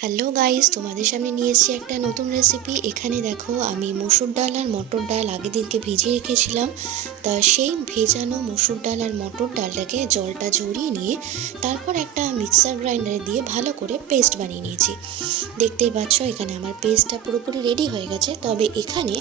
Hello guys, তোমাদের সামনে নিয়ে এসেছি একটা নতুন রেসিপি। এখানে দেখো, আমি মসুর ডাল আর মটর ডাল আগের দিনকে ভিজিয়ে রেখেছিলাম। তা সেই ভেজানো মসুর ডাল আর মটর ডালটাকে জলটা ঝরিয়ে নিয়ে তারপর একটা মিক্সার গ্রাইন্ডারে দিয়ে ভালো করে পেস্ট বানিয়ে নিয়েছি। দেখতেই পাচ্ছ এখানে আমার পেস্টটা পুরোপুরি রেডি হয়ে গেছে। তবে এখানে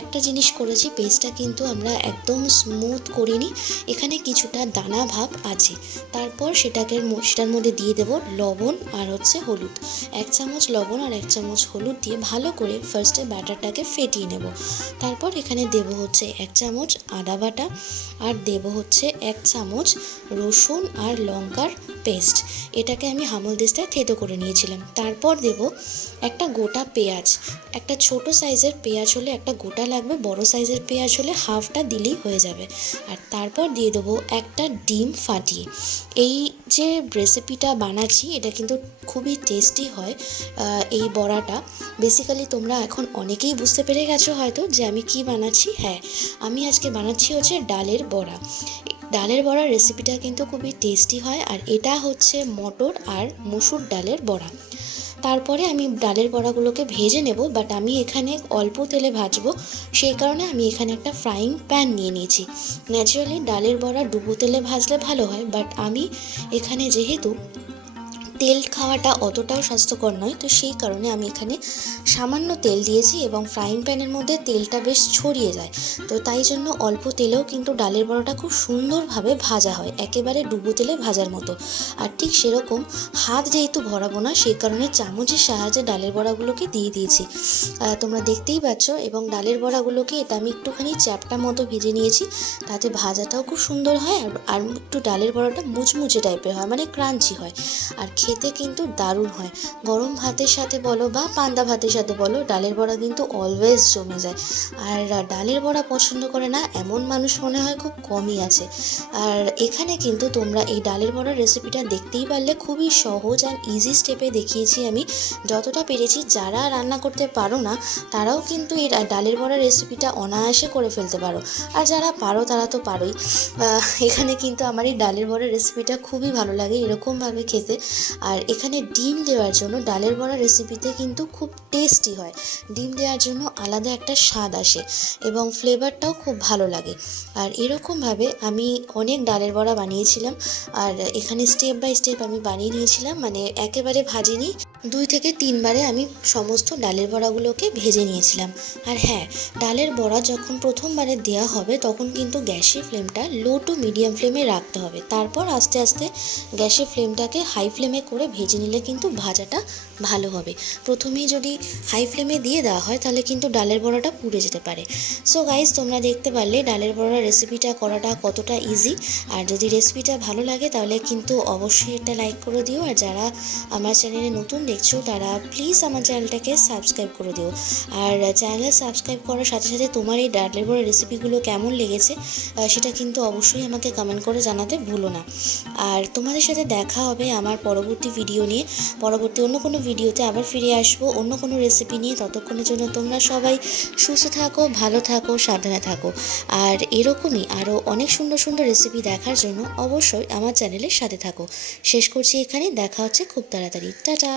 একটা জিনিস করেছি, পেস্টটা কিন্তু আমরা একদম স্মুথ করিনি, এখানে কিছুটা দানা ভাব আছে। তারপর সেটার মধ্যে দিয়ে দেবো লবণ আর হলুদ। 1 চামচ লবণ আর 1 চামচ হলুদ দিয়ে ভালো করে ফার্স্টে ব্যাটারটাকে ফেটিয়ে নেব। তারপর এখানে দেব 1 চামচ আদা বাটা আর দেব 1 চামচ রসুন আর লঙ্কার পেস্ট। এটাকে আমি হামালদিস্তায় থেতো করে নিয়েছিলাম। তারপর দেব একটা গোটা পেঁয়াজ। একটা ছোট সাইজের পেঁয়াজ হলে একটা গোটা লাগবে, বড় সাইজের পেঁয়াজ হলে হাফটা দিলেই হয়ে যাবে। আর তারপর দিয়ে দেবো একটা ডিম ফাটিয়ে। এই যে রেসিপিটা বানাচ্ছি এটা কিন্তু খুবই টেস্টি হয়। এই বড়াটা বেসিক্যালি তোমরা এখন অনেকেই বুঝতে পেরে গেছো হয়তো যে আমি কি বানাচ্ছি। হ্যাঁ, আমি আজকে বানাচ্ছি ডালের বড়া। ডালের বড়ার রেসিপিটা কিন্তু খুবই টেস্টি হয়। আর এটা হচ্ছে মটর আর মসুর ডালের বড়া। তারপরে আমি ডালের বড়াগুলোকে ভেজে নেব, বাট আমি এখানে অল্প তেলে ভাজবো, সেই কারণে আমি এখানে একটা ফ্রাইং প্যান নিয়ে নিয়েছি। ন্যাচারালি ডালের বড়া ডুবো তেলে ভাজলে ভালো হয়, বাট আমি এখানে যেহেতু তেল খাওয়াটা অতটাও স্বাস্থ্যকর নয়, তো সেই কারণে আমি এখানে সামান্য তেল দিয়েছি এবং ফ্রাইং প্যানের মধ্যে তেলটা বেশ ছড়িয়ে যায়। তো তাই জন্য অল্প তেলেও কিন্তু ডালের বড়াটা খুব সুন্দরভাবে ভাজা হয়, একেবারে ডুবো তেলে ভাজার মতো। আর ঠিক সেরকম হাত যেহেতু ভরাবো না, সেই কারণে চামচের সাহায্যে ডালের বড়াগুলোকে দিয়ে দিয়েছি। তোমরা দেখতেই পাচ্ছ। এবং ডালের বড়াগুলোকে এটা আমি একটুখানি চ্যাপটা মতো ভেজে নিয়েছি, তাতে ভাজাটাও খুব সুন্দর হয় আর একটু ডালের বড়াটা মুচমুচে টাইপের হয়, মানে ক্রাঞ্চি হয়। আর খেতে কিন্তু দারুণ হয়। গরম ভাতের সাথে বলো বা পান্তা ভাতের সাথে বলো, ডালের বড়া কিন্তু অলওয়েজ জমে যায়। আর ডালের বড়া পছন্দ করে না এমন মানুষ মনে হয় খুব কমই আছে। আর এখানে কিন্তু তোমরা এই ডালের বড়ার রেসিপিটা দেখতেই পারলে, খুবই সহজ আর ইজি স্টেপে দেখিয়েছি আমি যতটা পেরেছি। যারা রান্না করতে পারো না তারাও কিন্তু এই ডালের বড়ার রেসিপিটা অনায়াসে করে ফেলতে পারো। আর যারা পারো তারা তো পারোই। এখানে কিন্তু আমার এই ডালের বড়ার রেসিপিটা খুবই ভালো লাগে এরকমভাবে খেতে। আর এখানে ডিম দেওয়ার জন্য ডালের বড়া রেসিপিতে কিন্তু খুব টেস্টি হয়। ডিম দেওয়ার জন্য আলাদা একটা স্বাদ আসে এবং ফ্লেভারটাও খুব ভালো লাগে। আর এরকমভাবে আমি অনেক ডালের বড়া বানিয়েছিলাম। আর এখানে স্টেপ বাই স্টেপ আমি বানিয়ে নিয়েছিলাম, মানে একেবারে ভাজিনি, 2 থেকে 3 বারে আমি সমস্ত ডালের বড়াগুলোকে ভেজে নিয়েছিলাম। আর হ্যাঁ, ডালের বড়া যখন প্রথমবারে দেওয়া হবে তখন কিন্তু গ্যাসের ফ্লেমটা লো টু মিডিয়াম ফ্লেমে রাখতে হবে। তারপর আস্তে আস্তে গ্যাসের ফ্লেমটাকে হাই ফ্লেমে করে ভেজে নিলে কিন্তু ভাজাটা ভালো হবে। প্রথমেই যদি হাই ফ্লেমে দিয়ে দেওয়া হয় তাহলে কিন্তু ডালের বড়াটা পুড়ে যেতে পারে। সো গাইজ, তোমরা দেখতে পারলে ডালের বড়ার রেসিপিটা করাটা কতটা ইজি। আর যদি রেসিপিটা ভালো লাগে তাহলে কিন্তু অবশ্যই একটা লাইক করে দিও। আর যারা আমার চ্যানেলে নতুন দেখছো তারা প্লিজ আমার চ্যানেলটাকে সাবস্ক্রাইব করে দিও। আর চ্যানেলে সাবস্ক্রাইব করার সাথে সাথে তোমার এই ডালের বড়া রেসিপিগুলো কেমন লেগেছে সেটা কিন্তু অবশ্যই আমাকে কমেন্ট করে জানাতে ভুলো না। আর তোমাদের সাথে দেখা হবে আমার পরবর্তী ভিডিও নিয়ে। পরবর্তী অন্য কোনো ভিডিওতে আবার ফিরে আসবো অন্য কোনো রেসিপি নিয়ে। ততক্ষণের জন্য তোমরা সবাই সুস্থ থাকো, ভালো থাকো, সাবধানে থাকো। আর এরকমই আরও অনেক সুন্দর সুন্দর রেসিপি দেখার জন্য অবশ্যই আমার চ্যানেলের সাথে থাকো। শেষ করছি এখানে, দেখা হচ্ছে খুব তাড়াতাড়ি। টাটা।